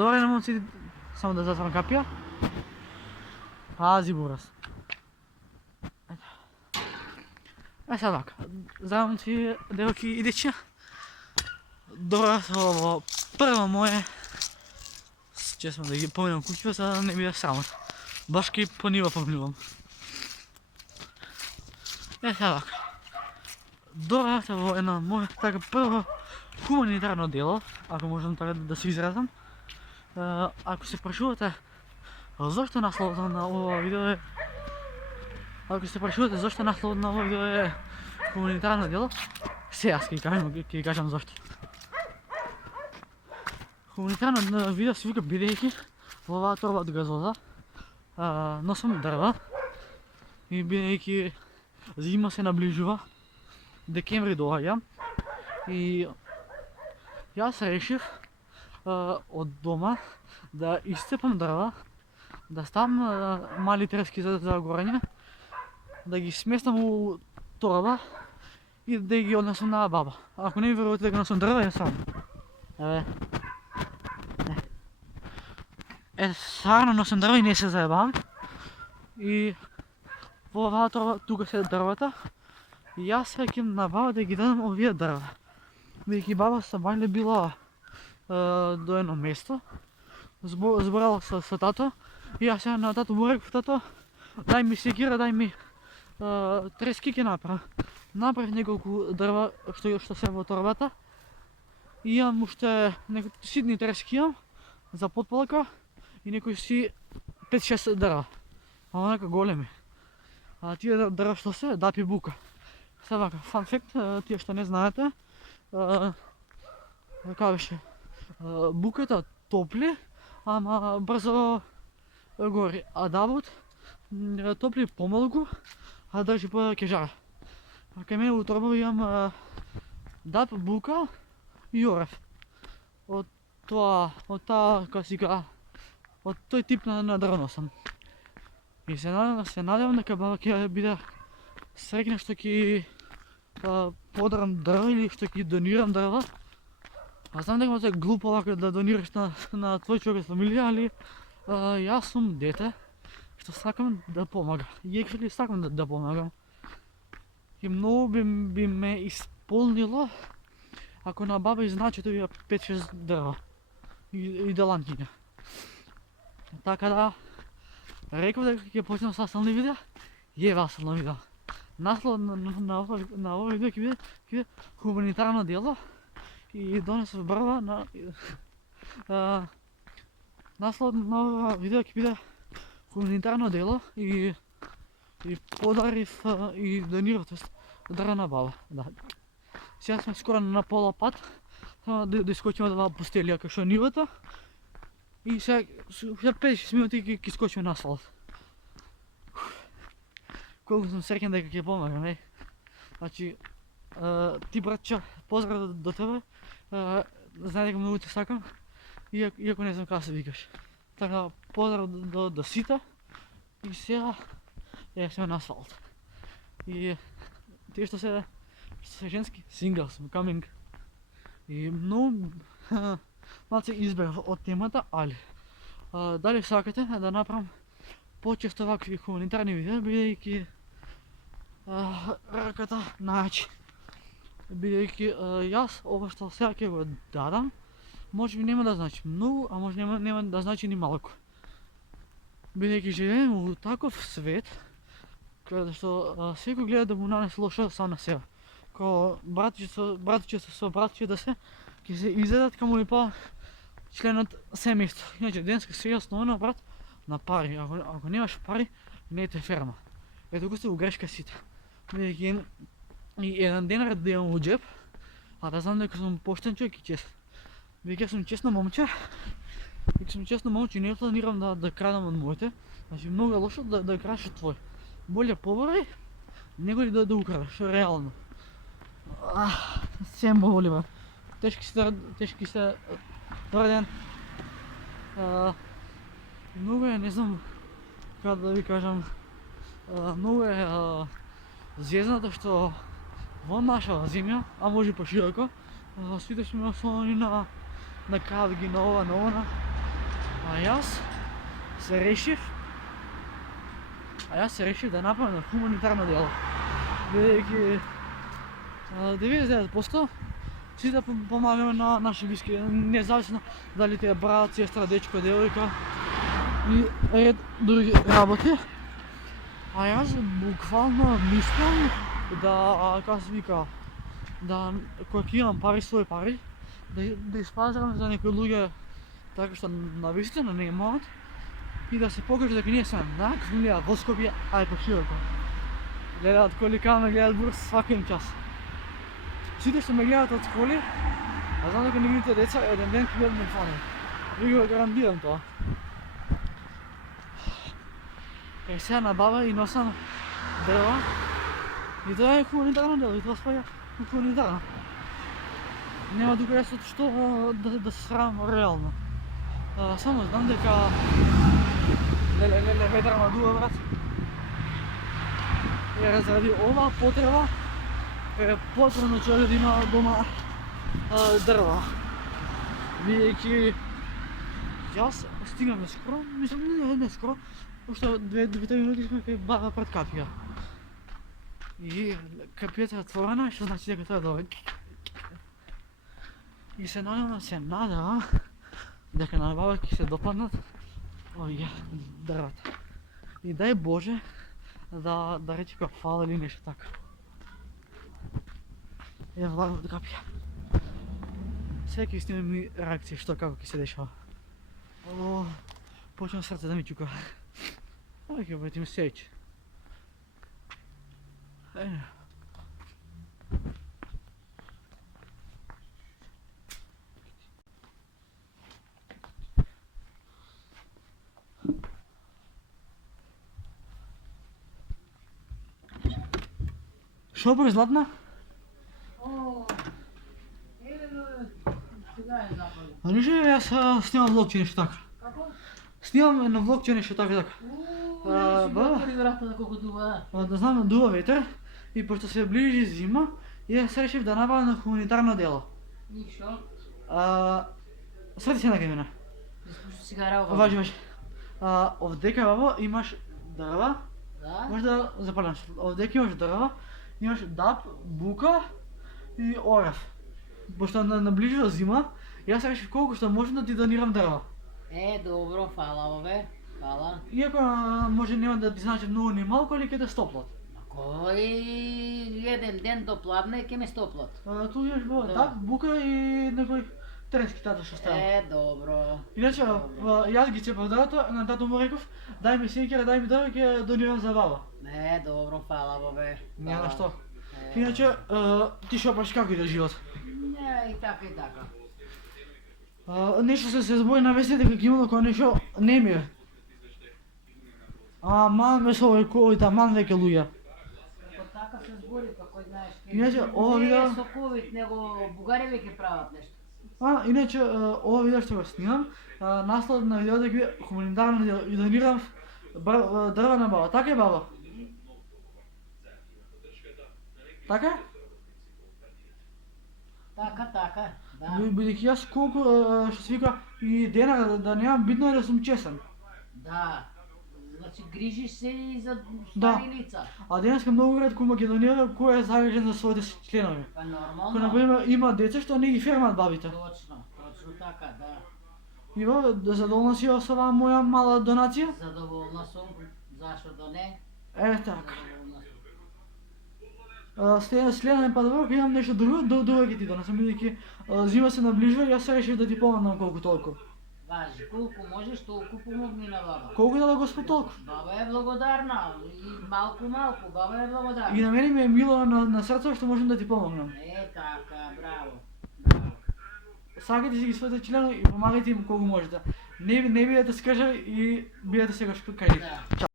Добре, момци, само да затворам капия. Пази бураз. Сега така, здравам ти, девойки и дечи. Добре, ovo prvo moje, čestno da gi pomnjam kuću, sada ne bi sramot. Baš ki po niva pomljivam. Сега така. Добре, това е едно мое така първо хуманитарно дело, ако можем така да се изразам. Ако се прашувате защо насловът на това видео е... Ако се прашувате защо насловът на това видео е хуманитарно дело, сега аз ќе кажам защо. Хуманитарно видео се вика бидејќи во оваа торба од газоза носам дрва и бидејќи зима се наближува, декември доаѓа и јас решив од дома да исцепам дрва, да ставам мали трески за горење, да ги сместам у торба и да ги однесам на баба. Ако не ми верувате да ги носам дрва, ја сам. Стварно носам дрва и не се заебавам. И во оваа торба тука се дрвата и јас рекем на баба да ги дадам овие дрва. Бидејќи баба се бајле била до едно место, зборала со тато и јас сега на тато му реков, тато, дај ми секира, дај ми трески ќе направам. Направив неколку дрва што се во торбата и имам уште ситни трески имам за потпалка и некои си 5-6 дрва, онака големи. А тие дрва што се, дапи бука. Сега фан факт, тие што не знаете, како беше, буката топли, ама брзо гори, а дабот топли помалку, а држи повеќе жар. Кај мене во торба имам дап, бука и орев. Од таа, како си кажа, од тој тип на дрво носам. И се надевам дека баба ќе биде среќна што ќе подарам дрва или што ќе донирам дрва. А знам дека може да е глупо овако да донираш на твој човек од фамилија, али јас сум дете што сакам да помага. И actually сакам да помагам. И многу би ме исполнило ако на баба изначи овие 5-6 дрва и деланкиња. Така да, реков дека ќе почнам со асални видеа, еве асално видео. Наслов на ова видео ќе биде хуманитарно дело и донесов брва на наслов на ова видео ќе биде хуманитарно дело и подарив и донирав дрва на баба. Да. Сега сме скоро на пола пат, да искочиме од оваа пустелија кај што нивата и сега 5-6 минути ќе скочиме на асфалт. Колку сум среќен дека ќе помагам, Значи, ти братче, поздрав до тебе, знај дека многу те сакам, иако не знам како се викаш. Така, поздрав до сите и сега сме на асфалт. И тие што се женски, сингл сум, coming. И многу малце избегав од темата, али дали сакате да направам почесто вакви хуманитарни видеа, бидејќи раката најачи. Бидејќи јас ова што сега ќе го дадам, може би нема да значи многу, а може нема да значи ни малку. Бидејќи живееме во таков свет, каде што секој гледа да му нанесе лошо сам на себе. Ко братче со братче да се, ќе се изедат каму и па членот семејство. Иначе денска се основно брат на пари. Ако немаш пари, не те ферма. Ето го сте во грешка сите. Бидејќи и еден денар да имам во джеб, а да знам дека сум поштен човек и честен. Бидејќи сум честно момче, не планирам да крадам од моите. Значи многу е лошо да крадеш од твој. Боле поборај, него ли да украдеш, реално. Се боли, бе. Тешки се. Добар ден. Многу е, не знам како да ви кажам, многу е зезнато што во нашава земја, а може и пошироко, сите сме ослонени на кавги, на ова, на она. Јас се решив да направам хуманитарно дело. Бидејќи 99% си да помагаме на наши блиски, независно дали ти е брат, сестра, дечко, девојка и ред други работи. А јас буквално мислам да, како се вика, да кога ќе имам пари, своји пари, да испазарам за некои луѓе така што навистина не имаат и да се покаже дека ние сме накакви луѓе во Скопје, а и пошироко. Гледаат коли каме, гледаат бурс сваки им час. Сите што ме гледаат од коли, а знам дека неговите деца еден ден ќе бидат ме фанат. Ви го гарантирам тоа. Кај сега набава и носам дрва и тоа е хуманитарно дело и тоа спаѓа хуманитарно. Нема тука јас од што да се срамам реално. Само знам дека леле ветар ма дува брат. Ја заради ова потреба е потребно човек да има дома дрва. Бидејќи јас стигнам скоро, мислам не скоро, уште 2-3 минути сме кај бара пред капија. И капијата е отворена, што значи дека тоа е добро. И се надевам дека на баба ќе се допаднат овие дрвата. И дај Боже да рече како фала или нешто така. Ја влагам од капија. Сега ќе снимам ми реакција што како ќе се дешава. Почнам срце да ми чука. Ќе обратим сеќ. Шо бе, Златна? Ништо, јас снимам влог, че нешто така. Како? Снимам едно влог, че нешто така. Отвори врата на колку дува. Да знам, дува ветер и пошто се ближи зима, јас се решив да направам хуманитарно дело. Ништо. Срети се на кај Испуши цигара ова. Важи. Овдека бабо имаш дрва. Да? Може да запалиш. Овдека имаш дрва, имаш дап, бука и орев. Пошто наближува зима, јас решив колку што можам да ти донирам дрва. Добро, фала бе. Фала. Иако може нема да ти значи многу ни малку, али ќе те стоплат. Кој еден ден допладне ќе ме стоплат. Ту имаш дап, бука и некој теренски тато што става. Добро. Иначе, јас ги цепав дрвата, на тато му реков, дај ми сеќера, дај ми дрва, ќе донирам за баба. Добро, фала бе. Няма на што. Иначе, ти шопаш како иде живот? И така и така. Нешто се збори на вестите дека имало кој нешто не ми е. Ман ме со овој ковид, ман веќе луѓе. Како така се збори, како знаеш. Иначе, ова видео... Не со ковид, него Бугари веќе прават нешто. Иначе, ова видео што го снимам, наслов на видеото ќе биде хуманитарно дело и донирам дрва на баба. Така е, баба? Така? Така, да. Бидејќи јас колку што се вика и дена да немам, битно е да сум чесен. Да. Значи грижиш се и за Да. стари лица. А денеска многу ретко Македонија кој е загрижен за своите членови. Па Кој нормално. например има деца што не ги фермат бабите. Точно така, да. И баба, задоволна си со оваа моја мала донација? Задоволна сум, зашто да не? Така. Задоволна сум. Следен пат кога имам нешто друго, ќе ти донесам, бидејќи зима се наближува и јас се решив да ти помогнам колку толку. Важи, колку можеш, толку помогни на баба. Колку да Господ толку. Баба е благодарна и малку, баба е благодарна. И на мене ми е мило на срцето што можам да ти помогнам. Така, браво. Сакате си ги своите членови и помагате им колку можете. Не бидете скржави и бидете секогаш кај нив. Да.